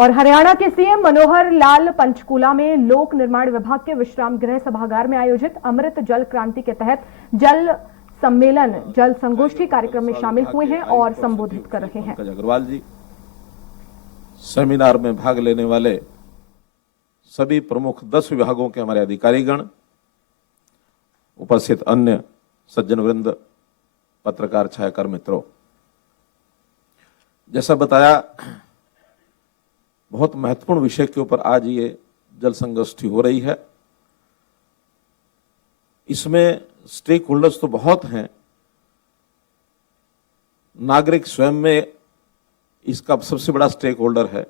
और हरियाणा के सीएम मनोहर लाल पंचकूला में लोक निर्माण विभाग के विश्राम गृह सभागार में आयोजित अमृत जल क्रांति के तहत जल सम्मेलन जल संगोष्ठी कार्यक्रम में शामिल हुए हैं और संबोधित कर रहे हैं। अग्रवाल जी, सेमिनार में भाग लेने वाले सभी प्रमुख 10 विभागों के हमारे अधिकारीगण, उपस्थित अन्य सज्जन वृंद, पत्रकार छायाकार मित्रों, जैसा बताया बहुत महत्वपूर्ण विषय के ऊपर आज ये जल संगोष्ठी हो रही है। इसमें स्टेक होल्डर्स तो बहुत हैं, नागरिक स्वयं में इसका सबसे बड़ा स्टेक होल्डर है,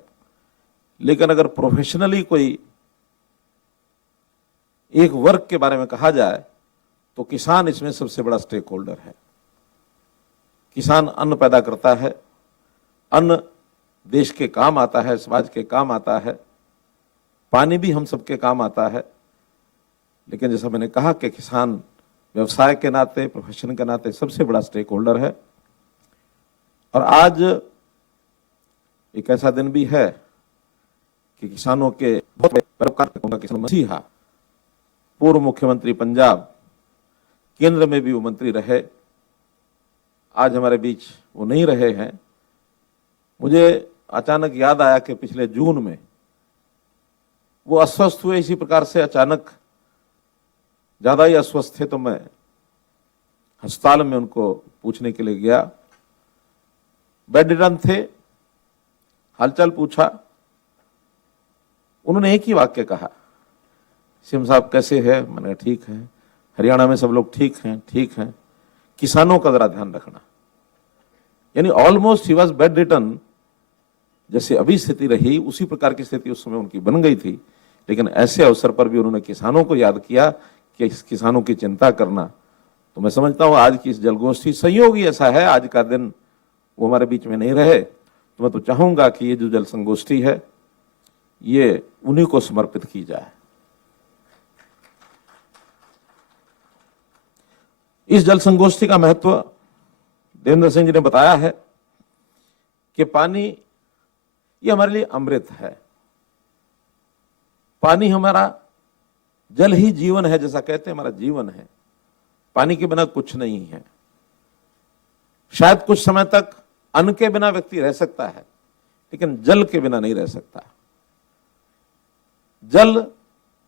लेकिन अगर प्रोफेशनली कोई एक वर्ग के बारे में कहा जाए तो किसान इसमें सबसे बड़ा स्टेक होल्डर है। किसान अन्न पैदा करता है, अन्न देश के काम आता है, समाज के काम आता है, पानी भी हम सबके काम आता है। लेकिन जैसा मैंने कहा कि किसान व्यवसाय के नाते, प्रोफेशन के नाते सबसे बड़ा स्टेक होल्डर है। और आज एक ऐसा दिन भी है कि किसानों के किसान मसीहा, पूर्व मुख्यमंत्री पंजाब, केंद्र में भी वो मंत्री रहे, आज हमारे बीच वो नहीं रहे हैं। मुझे अचानक याद आया कि पिछले जून में वो अस्वस्थ हुए, इसी प्रकार से अचानक ज्यादा ही अस्वस्थ थे, तो मैं अस्पताल में उनको पूछने के लिए गया। बेड रिडन थे, हालचाल पूछा। उन्होंने एक ही वाक्य कहा, सीएम साहब कैसे है? मैंने कहा ठीक है। हरियाणा में सब लोग ठीक हैं, ठीक हैं, किसानों का जरा ध्यान रखना। यानी almost he was bedridden. जैसे अभी स्थिति रही उसी प्रकार की स्थिति उस समय उनकी बन गई थी, लेकिन ऐसे अवसर पर भी उन्होंने किसानों को याद किया कि इस किसानों की चिंता करना। तो मैं समझता हूं आज की इस जलगोष्ठी संयोग ही ऐसा है, आज का दिन वो हमारे बीच में नहीं रहे, तो मैं तो चाहूंगा कि ये जो जल संगोष्ठी है ये उन्हीं को समर्पित की जाए। इस जल संगोष्ठी का महत्व देवेंद्र सिंह जी ने बताया है कि पानी ये हमारे लिए अमृत है। पानी हमारा, जल ही जीवन है, जैसा कहते हैं हमारा जीवन है। पानी के बिना कुछ नहीं है। शायद कुछ समय तक अन्न के बिना व्यक्ति रह सकता है, लेकिन जल के बिना नहीं रह सकता। जल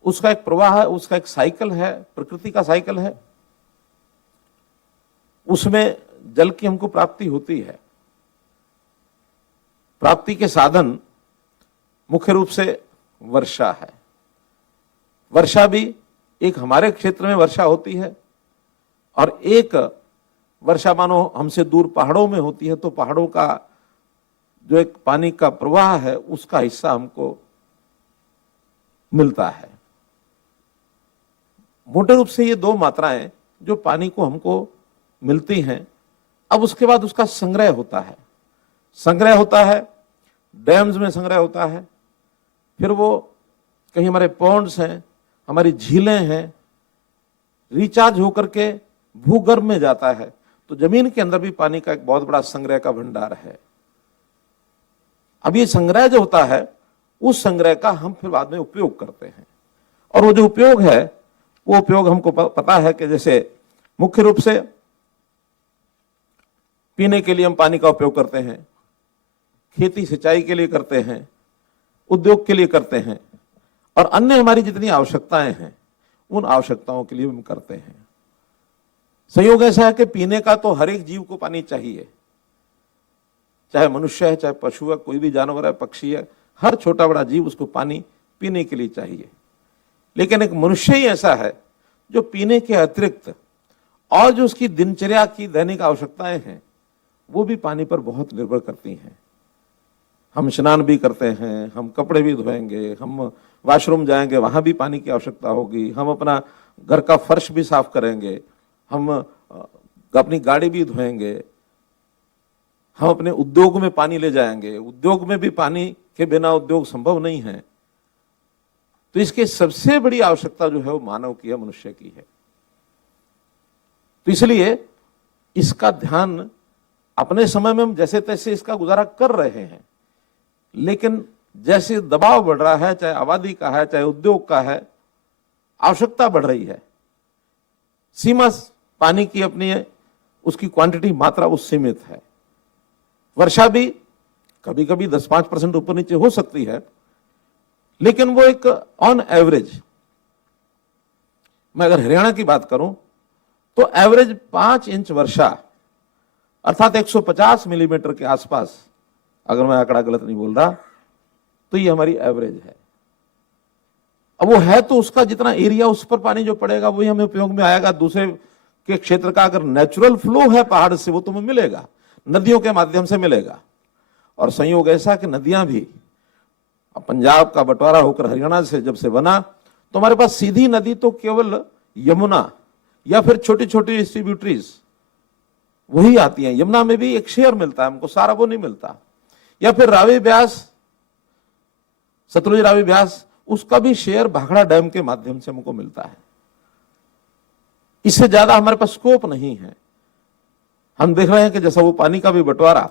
उसका एक प्रवाह है, उसका एक साइकिल है, प्रकृति का साइकिल है। उसमें जल की हमको प्राप्ति होती है। प्राप्ति के साधन मुख्य रूप से वर्षा है। वर्षा भी एक हमारे क्षेत्र में वर्षा होती है और एक वर्षा मानो हमसे दूर पहाड़ों में होती है, तो पहाड़ों का जो एक पानी का प्रवाह है उसका हिस्सा हमको मिलता है। मोटे रूप से ये 2 मात्राएं जो पानी को हमको मिलती हैं। अब उसके बाद उसका संग्रह होता है। संग्रह होता है, डैम्स में संग्रह होता है, फिर वो कहीं हमारे पॉन्ड्स हैं, हमारी झीलें हैं, रिचार्ज होकर के भूगर्भ में जाता है। तो जमीन के अंदर भी पानी का एक बहुत बड़ा संग्रह का भंडार है। अब ये संग्रह जो होता है, उस संग्रह का हम फिर बाद में उपयोग करते हैं। और वो जो उपयोग है, वो उपयोग हमको पता है कि जैसे मुख्य रूप से पीने के लिए हम पानी का उपयोग करते हैं, खेती सिंचाई के लिए करते हैं, उद्योग के लिए करते हैं, और अन्य हमारी जितनी आवश्यकताएं हैं उन आवश्यकताओं के लिए हम करते हैं। संयोग ऐसा है कि पीने का तो हर एक जीव को पानी चाहिए, चाहे मनुष्य है, चाहे पशु है, कोई भी जानवर है, पक्षी है, हर छोटा बड़ा जीव उसको पानी पीने के लिए चाहिए। लेकिन एक मनुष्य ही ऐसा है जो पीने के अतिरिक्त और जो उसकी दिनचर्या की दैनिक आवश्यकताएं हैं वो भी पानी पर बहुत निर्भर करती हैं। हम स्नान भी करते हैं, हम कपड़े भी धोएंगे, हम वॉशरूम जाएंगे, वहां भी पानी की आवश्यकता होगी, हम अपना घर का फर्श भी साफ करेंगे, हम अपनी गाड़ी भी धोएंगे, हम अपने उद्योग में पानी ले जाएंगे, उद्योग में भी पानी के बिना उद्योग संभव नहीं है। तो इसके सबसे बड़ी आवश्यकता जो है वो मानव की है, मनुष्य की है। तो इसलिए इसका ध्यान अपने समय में हम जैसे तैसे इसका गुजारा कर रहे हैं, लेकिन जैसे दबाव बढ़ रहा है, चाहे आबादी का है, चाहे उद्योग का है, आवश्यकता बढ़ रही है। सीमा पानी की अपनी है, उसकी क्वांटिटी, मात्रा उस सीमित है। वर्षा भी कभी कभी 10-5% ऊपर नीचे हो सकती है, लेकिन वो एक ऑन एवरेज, मैं अगर हरियाणा की बात करूं तो एवरेज 5 इंच वर्षा अर्थात 150 मिलीमीटर के आसपास, अगर मैं आंकड़ा गलत नहीं बोल रहा, तो ये हमारी एवरेज है। अब वो है तो उसका जितना एरिया उस पर पानी जो पड़ेगा वही हमें उपयोग में आएगा। दूसरे के क्षेत्र का अगर नेचुरल फ्लो है पहाड़ से, वो तुम्हें मिलेगा, नदियों के माध्यम से मिलेगा। और संयोग ऐसा कि नदियां भी, पंजाब का बंटवारा होकर हरियाणा से जब से बना, तो हमारे पास सीधी नदी तो केवल यमुना या फिर छोटी छोटी डिस्ट्रीब्यूटरीज वही आती हैं। यमुना में भी एक शेयर मिलता है हमको, सारा वो नहीं मिलता। या फिर रावी ब्यास, सतलुज रावी ब्यास, उसका भी शेयर भाखड़ा डैम के माध्यम से हमको मिलता है। इससे ज्यादा हमारे पास स्कोप नहीं है। हम देख रहे हैं कि जैसा वो पानी का भी बंटवारा,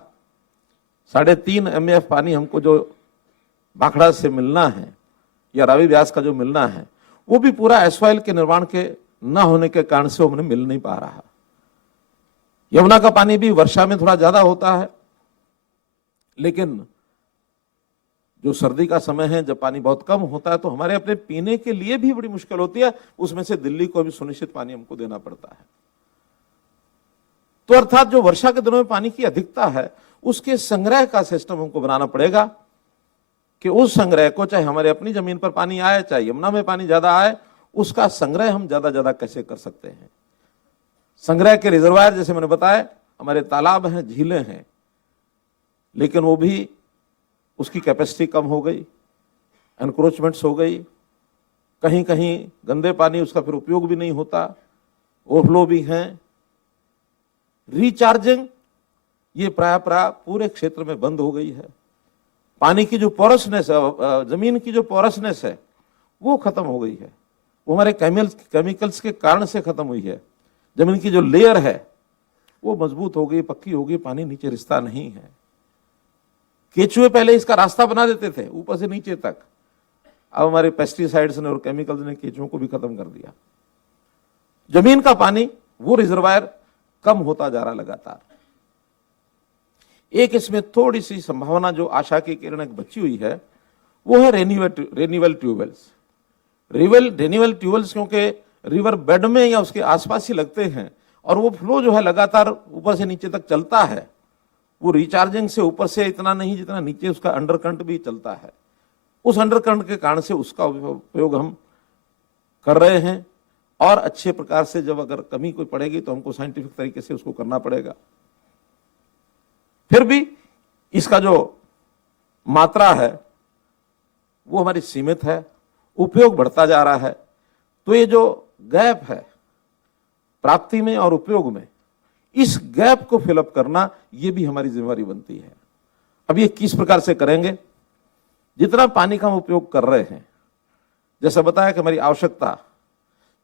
3.5 MF पानी हमको जो भाखड़ा से मिलना है या रावी ब्यास का जो मिलना है, वो भी पूरा एसवाइल के निर्माण के न होने के कारण से वो मिल नहीं पा रहा। यमुना का पानी भी वर्षा में थोड़ा ज्यादा होता है, लेकिन जो सर्दी का समय है, जब पानी बहुत कम होता है, तो हमारे अपने पीने के लिए भी बड़ी मुश्किल होती है। उसमें से दिल्ली को भी सुनिश्चित पानी हमको देना पड़ता है। तो अर्थात जो वर्षा के दिनों में पानी की अधिकता है, उसके संग्रह का सिस्टम हमको बनाना पड़ेगा कि उस संग्रह को, चाहे हमारे अपनी जमीन पर पानी आए, चाहे यमुना में पानी ज्यादा आए, उसका संग्रह हम ज्यादा ज्यादा कैसे कर सकते हैं। संग्रह के रिजर्वायर, जैसे मैंने बताया, हमारे तालाब हैं, झीलें हैं, लेकिन वो भी, उसकी कैपेसिटी कम हो गई, एनक्रोचमेंट्स हो गई, कहीं कहीं गंदे पानी, उसका फिर उपयोग भी नहीं होता, ओवरफ्लो भी हैं। रिचार्जिंग ये प्राय पूरे क्षेत्र में बंद हो गई है। पानी की जो पोरसनेस है, जमीन की जो पोरसनेस है, वो खत्म हो गई है। वो हमारे केमिकल्स के कारण से खत्म हुई है। जमीन की जो लेयर है वो मजबूत हो गई, पक्की हो गई, पानी नीचे रिश्ता नहीं है। केचुए पहले इसका रास्ता बना देते थे ऊपर से नीचे तक, अब हमारे पेस्टिसाइड्स ने और केमिकल्स ने केचुओं को भी खत्म कर दिया। जमीन का पानी, वो रिजर्वायर कम होता जा रहा लगातार। एक इसमें थोड़ी सी संभावना, जो आशा की किरण बची हुई है, वो है रेन्यूएबल ट्यूबवेल्स। रेन्यूएबल ट्यूबवेल्स क्योंकि रिवर बेड में या उसके आसपास ही लगते हैं, और वो फ्लो जो है लगातार ऊपर से नीचे तक चलता है। वो रिचार्जिंग से ऊपर से इतना नहीं जितना नीचे उसका अंडरकरंट भी चलता है। उस अंडरकरंट के कारण से उसका उपयोग हम कर रहे हैं, और अच्छे प्रकार से जब अगर कमी कोई पड़ेगी तो हमको साइंटिफिक तरीके से उसको करना पड़ेगा। फिर भी इसका जो मात्रा है वो हमारी सीमित है, उपयोग बढ़ता जा रहा है। तो ये जो गैप है प्राप्ति में और उपयोग में, इस गैप को फिलअप करना, ये भी हमारी जिम्मेवारी बनती है। अब ये किस प्रकार से करेंगे? जितना पानी का हम उपयोग कर रहे हैं, जैसा बताया कि हमारी आवश्यकता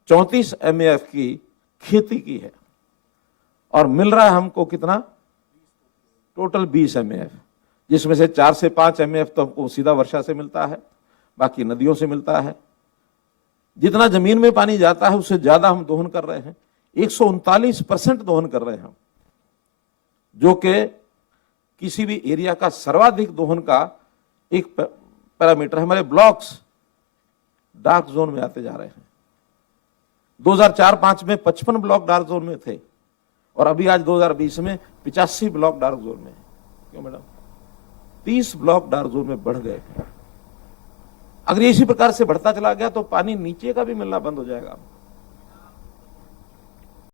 34 MAF की खेती की है, और मिल रहा है हमको कितना? टोटल 20 MAF, जिसमें से 4 से 5 MAF तो हमको सीधा वर्षा से मिलता है, बाकी नदियों से मिलता है। जितना जमीन में पानी जाता है उससे ज्यादा हम दोहन कर रहे हैं, 139% दोहन कर रहे हैं हम, जो कि किसी भी एरिया का सर्वाधिक दोहन का एक पैरामीटर है। हमारे ब्लॉक्स डार्क जोन में आते जा रहे हैं। 2004-05 में 55 ब्लॉक डार्क जोन में थे, और अभी आज 2020 में 85 ब्लॉक डार्क जोन में है। क्यों मैडम? 30 ब्लॉक डार्क जोन में बढ़ गए हैं। अगर इसी प्रकार से बढ़ता चला गया तो पानी नीचे का भी मिलना बंद हो जाएगा।